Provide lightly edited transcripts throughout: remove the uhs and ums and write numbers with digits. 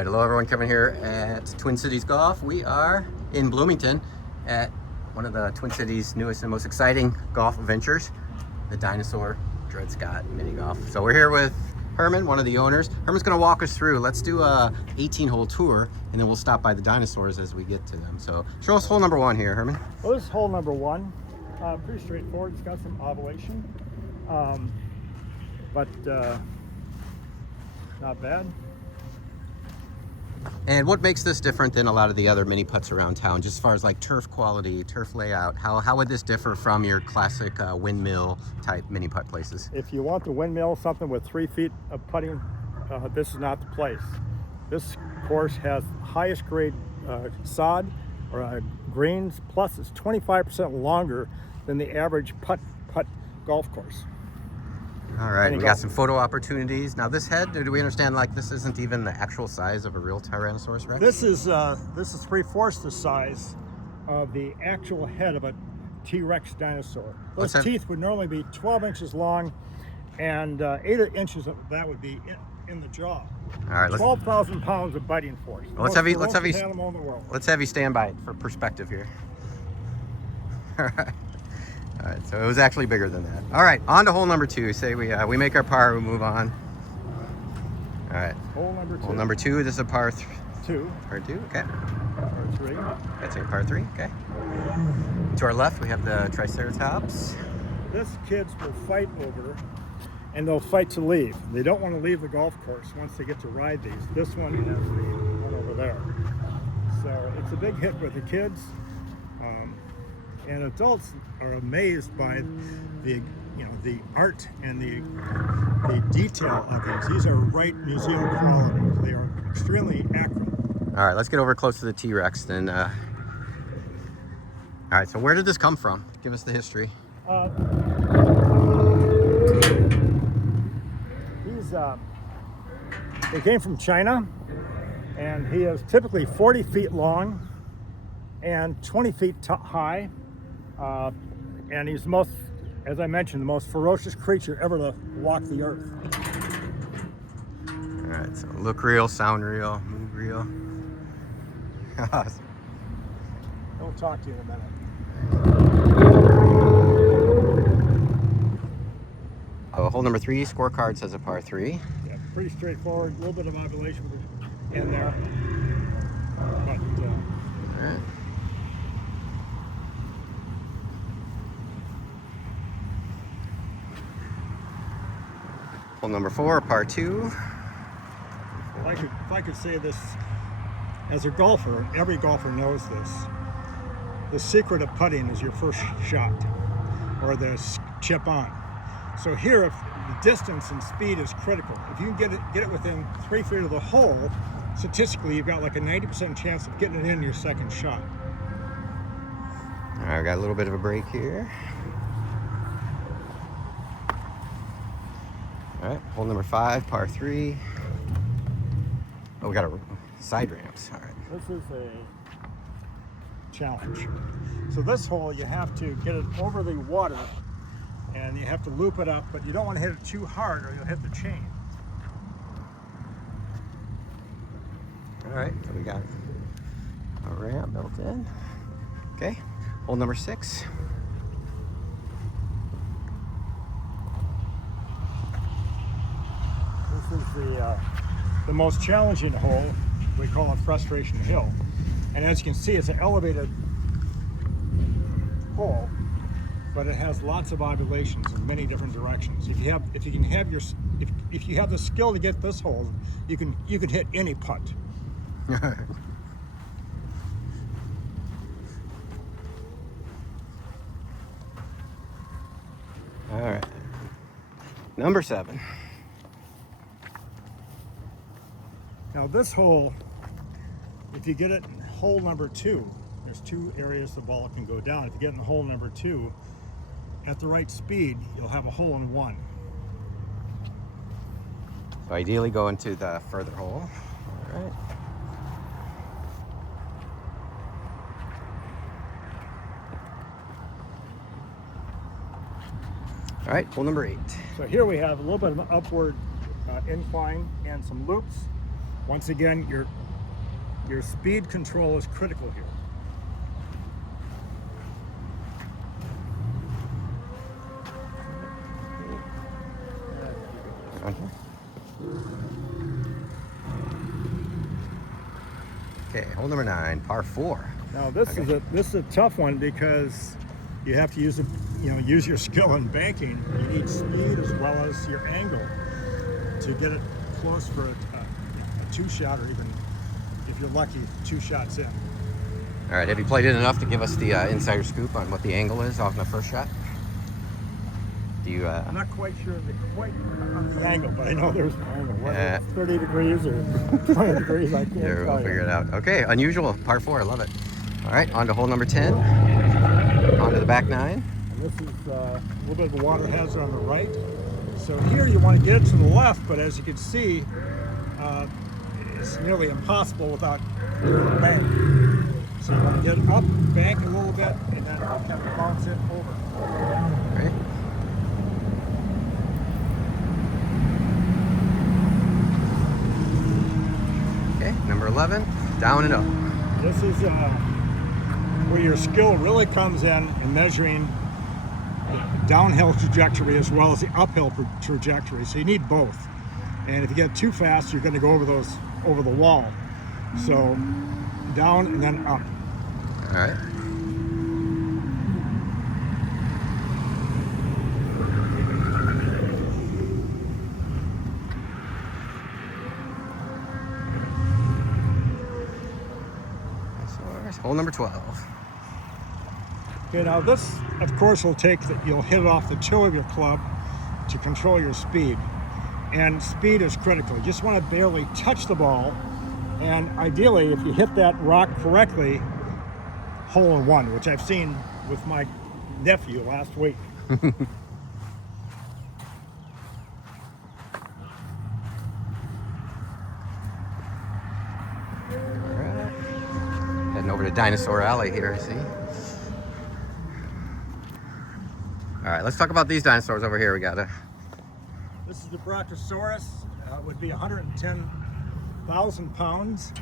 right, hello everyone, Kevin here at Twin Cities Golf. We are in Bloomington at one of the Twin Cities' newest and most exciting golf ventures, the Dinosaur Dred mini golf. So we're here with Herman, one of the owners. Herman's gonna walk us through. Let's do a 18-hole tour, and then we'll stop by the dinosaurs as we get to them. So show us hole number one here, Herman. Well, this is hole number one. Pretty straightforward. It's got some ovulation, but not bad. And what makes this different than a lot of the other mini putts around town, just as far as like turf quality, turf layout? How would this differ from your classic windmill type mini putt places? If you want the windmill, something with 3 feet of putting, this is not the place. This course has highest grade sod or greens, plus it's 25% longer than the average putt golf course. All right, we got some photo opportunities. Now this head, do we understand like this isn't even the actual size of a real Tyrannosaurus Rex? This is 3/4 the size of the actual head of a T-Rex dinosaur. Those teeth would normally be 12 inches long, and 8 inches of that would be in the jaw. All right, 12,000 pounds of biting force. Well, let's have you animal in the world. Let's have you stand by it for perspective here. All right. All right, so it was actually bigger than that. All right, on to hole number two. Say we make our par, we move on. All right. Hole number two. Hole number two. This is a par two. Par two. Okay. Par three. That's a par three. Okay. To our left, we have the Triceratops. This kids will fight over, and they'll fight to leave. They don't want to leave the golf course once they get to ride these. This one and the one over there. So it's a big hit with the kids. And adults are amazed by the art and the detail of these. These are right museum quality. They are extremely accurate. All right, let's get over close to the T-Rex then. All right, so where did this come from? Give us the history. They came from China, and he is typically 40 feet long and 20 feet high. And he's as I mentioned, the most ferocious creature ever to walk the earth. All right, so look real, sound real, move real. We'll talk to you in a minute. Hole number three, scorecard says a par three. Yeah, pretty straightforward. A little bit of ovulation in there. But, all right. Hole number four, par two. If I could say this, as a golfer, every golfer knows this. The secret of putting is your first shot, or the chip on. So here, if the distance and speed is critical, if you can get it within 3 feet of the hole, statistically you've got like a 90% chance of getting it in your second shot. All right, we got a little bit of a break here. All right, hole number five, par three. Oh, we got a side ramps. All right. This is a challenge. So this hole, you have to get it over the water, and you have to loop it up, but you don't want to hit it too hard or you'll hit the chain. All right, so we got a ramp built in. Okay, hole number six. This is the most challenging hole. We call it Frustration Hill. And as you can see, it's an elevated hole, but it has lots of ovulations in many different directions. If you have the skill to get this hole, you can hit any putt. All right, number seven. Now this hole, if you get it in hole number two, there's two areas the ball can go down. If you get in hole number two, at the right speed, you'll have a hole in one. So ideally go into the further hole. All right. All right, hole number 8. So here we have a little bit of an upward incline and some loops. Once again, your speed control is critical here. Okay, hole number 9, par 4. Now this is a tough one because you have to use your skill in banking. You need speed as well as your angle to get it close for a 2-shot, or even if you're lucky, 2 shots in. All right, have you played it enough to give us the insider scoop on what the angle is off the first shot? Do you? I'm not quite sure on the angle, but I know there's an angle. Whether it's 30 degrees or 20 degrees, I can't tell you. We'll figure it out. Okay, unusual, par 4, I love it. All right, on to hole number 10. On to the back 9. And this is a little bit of a water hazard on the right. So here you want to get it to the left, but as you can see, it's nearly impossible without the bank. So you want to get it up, bank a little bit, and then kind of bounce it over. All right. Okay, number 11, down and up. This is where your skill really comes in measuring the downhill trajectory as well as the uphill trajectory. So you need both. And if you get too fast, you're going to go over the wall. So down and then up. All right. Hole number 12. Okay, now this, of course, will take that you'll hit it off the toe of your club to control your speed. And speed is critical. You just want to barely touch the ball. And ideally, if you hit that rock correctly, hole in one, which I've seen with my nephew last week. All right. Heading over to Dinosaur Alley here, see? All right, let's talk about these dinosaurs over here. We got This is the Brontosaurus. It would be 110,000 pounds,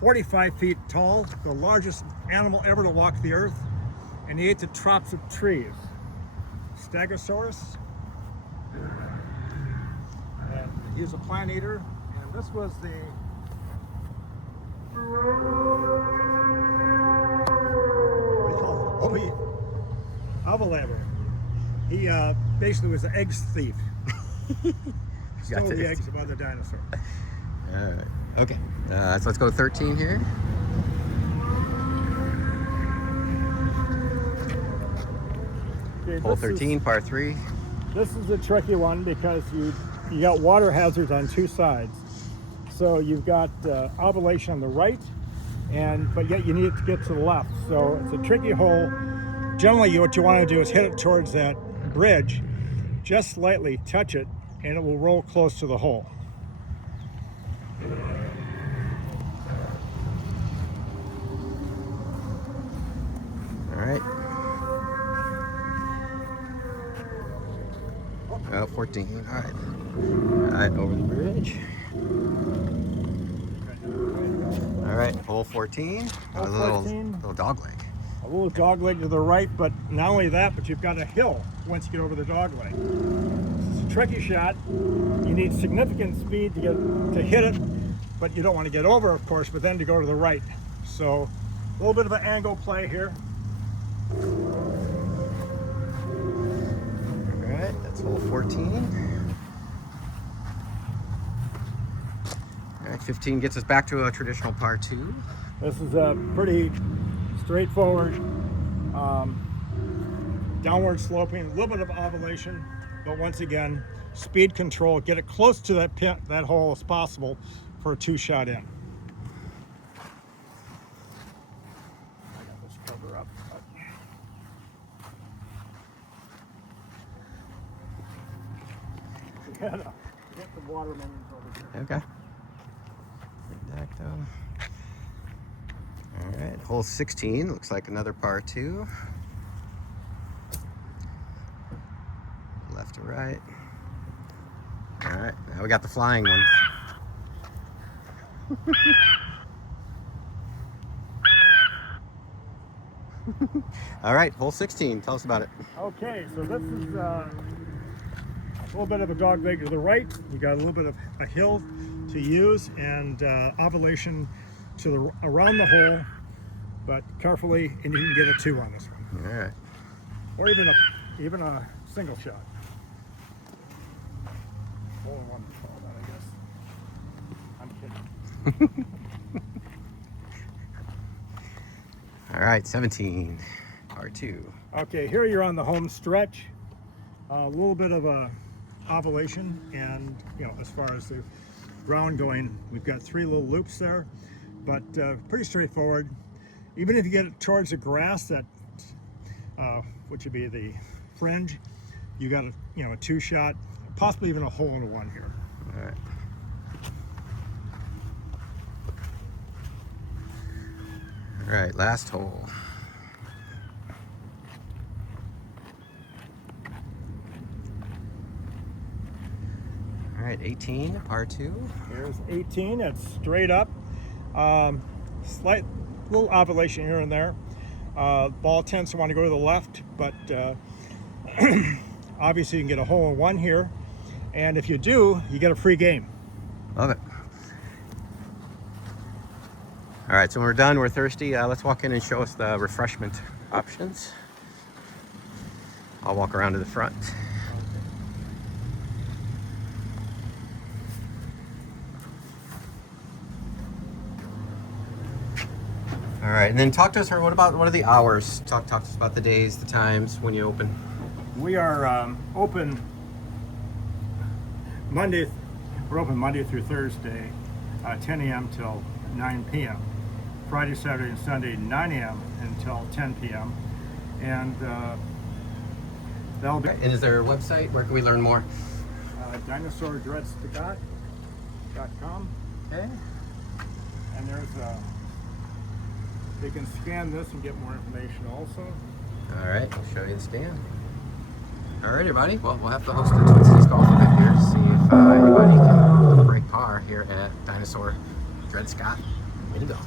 45 feet tall, the largest animal ever to walk the earth, and he ate the tops of trees. Stegosaurus, and he's a plant eater, and this was the Avalaber. He basically was an eggs thief. Stole the eggs of other dinosaurs. All right. Okay. So let's go 13 here. Okay, Hole 13, par 3. This is a tricky one because you got water hazards on two sides. So you've got ovulation on the right, but yet you need it to get to the left. So it's a tricky hole. Generally, what you want to do is hit it towards that bridge, just slightly touch it, and it will roll close to the hole. All right. Oh, 14. All right. All right, over the bridge. All right, hole 14. Hole A 14. little dog leg. A little dog leg to the right, but not only that, but you've got a hill once you get over the dog leg. It's a tricky shot. You need significant speed to hit it, but you don't want to get over, of course, but then to go to the right. So a little bit of an angle play here. All right, that's hole 14. All right, 15 gets us back to a traditional par 2. This is a pretty straightforward, downward sloping, a little bit of ovulation, but once again, speed control. Get it close to that hole as possible for a 2-shot in. I got this cover up. Get the water mains over here. Okay. Exacto. All right, hole 16 looks like another par 2. Left to right. All right, now we got the flying ones. All right, hole 16. Tell us about it. Okay, so this is a little bit of a dog leg to the right. We got a little bit of a hill to use and ovulation to the around the hole, but carefully, and you can get a 2 on this one, All right. or even a single shot. Hole in one, call that, I guess. I'm kidding. All right, 17, R2. Okay, here you're on the home stretch. A little bit of a ovulation, and as far as the ground going, we've got 3 little loops there, but pretty straightforward. Even if you get it towards the grass, that which would be the fringe, you got a 2 shot, possibly even a hole in one here. All right. All right, last hole. All right, 18, par 2. Here's 18. It's straight up. Slight little ovulation here and there. Ball tends to want to go to the left, but obviously you can get a hole in one here. And if you do, you get a free game. Love it. All right, so when we're done, we're thirsty. Let's walk in and show us the refreshment options. I'll walk around to the front. All right, and then talk to us, what are the hours? Talk to us about the days, the times, when you open. We are open Monday. We're open Monday through Thursday, 10 a.m. till 9 p.m. Friday, Saturday, and Sunday, 9 a.m. until 10 p.m. And that'll be And is there a website? Where can we learn more? dinosaurdred.com. Okay. And there's they can scan this and get more information also. All right, I'll show you the stand. All right, everybody. Well, we'll have to host a Twin Cities golf event here to see if anybody can break par here at Dinosaur Dred Mini Golf.